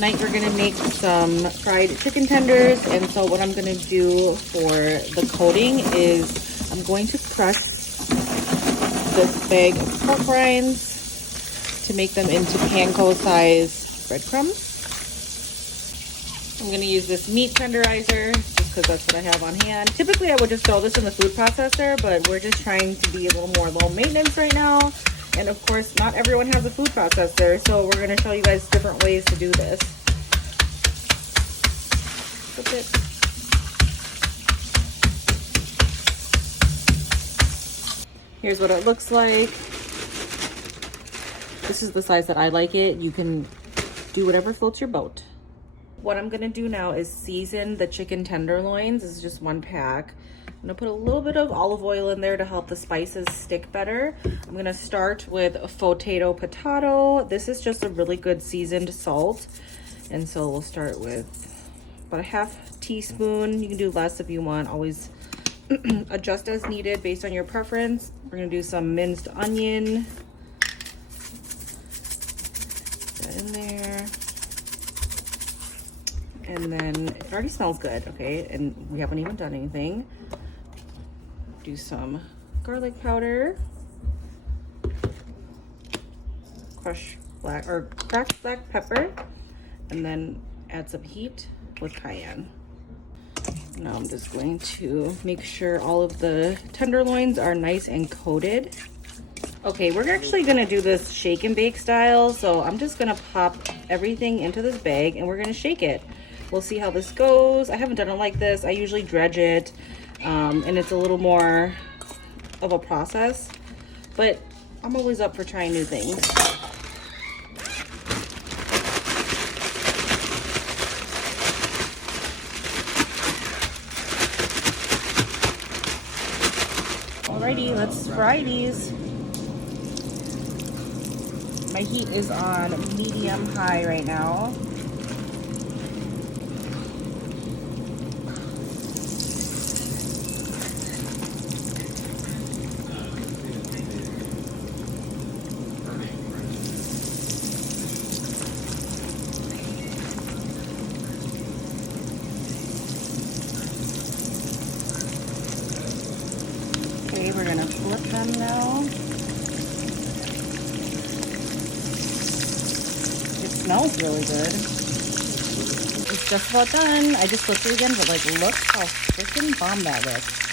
Tonight we're gonna make some fried chicken tenders, and so what I'm gonna do for the coating is I'm going to crush this bag of pork rinds to make them into panko size breadcrumbs. I'm gonna use this meat tenderizer just because that's what I have on hand. Typically I would just throw this in the food processor, but we're just trying to be a little more low maintenance right now. And of course, not everyone has a food processor, so we're gonna show you guys different ways to do this. Flip it. Here's what it looks like. This is the size that I like it. You can do whatever floats your boat. What I'm gonna do now is season the chicken tenderloins. This is just 1 pack. I'm gonna put a little bit of olive oil in there to help the spices stick better. I'm gonna start with potato. This is just a really good seasoned salt. And so we'll start with about a 1/2 teaspoon. You can do less if you want, always adjust as needed based on your preference. We're gonna do some minced onion. Put that in there. And then it already smells good, okay? And we haven't even done anything. Do some garlic powder. Cracked black pepper. And then add some heat with cayenne. Now I'm just going to make sure all of the tenderloins are nice and coated. Okay, we're actually gonna do this shake and bake style. So I'm just gonna pop everything into this bag and we're gonna shake it. We'll see how this goes. I haven't done it like this. I usually dredge it, and it's a little more of a process, but I'm always up for trying new things. Alrighty, let's fry these. My heat is on medium high right now. Okay, we're gonna flip them now. It smells really good. It's just about done. I just flipped it again, but like, look how freaking bomb that looks.